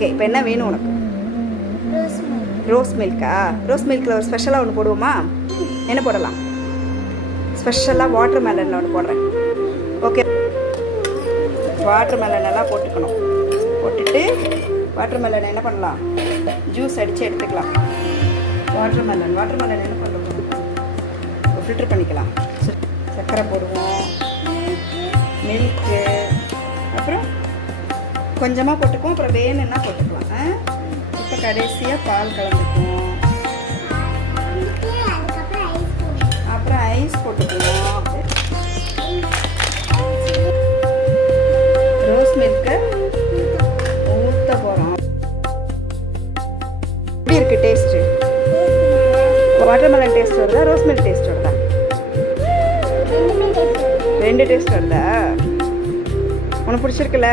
Okay, இப்போ என்ன வேணும் உனக்கு? ரோஸ் மில்கா? ரோஸ் மில்கில் ஒரு ஸ்பெஷலாக ஒன்று போடுவோமா? என்ன போடலாம்? ஸ்பெஷலாக வாட்டர் மெலனில் ஒன்று போடுறேன். ஓகே, வாட்டர் மெலன் எல்லாம் போட்டுக்கணும். போட்டுட்டு வாட்டர் மெலன் என்ன பண்ணலாம்? ஜூஸ் அடித்து எடுத்துக்கலாம். வாட்டர் மெலன் என்ன பண்ணுறோம்? ஃபில்டர் பண்ணிக்கலாம். சர்க்கரை போடுவோம், மில்க்கு, அப்புறம் கொஞ்சமாக போட்டுக்குவோம், அப்புறம் வேணும்னா போட்டுக்கலாம். இப்போ கடைசியாக பால் கலந்துக்குவோம், அப்புறம் ஐஸ் போட்டுக்குவோம். ரோஸ் மில்க்கை ஊற்ற போகிறோம். எப்படி இருக்குது டேஸ்ட்டு? வாட்டர் மெலன் டேஸ்ட் வருதா, ரோஸ் மில்க் டேஸ்ட் வருதா? ரெண்டு டேஸ்ட் வருதா? உனக்கு பிடிச்சிருக்குல்ல?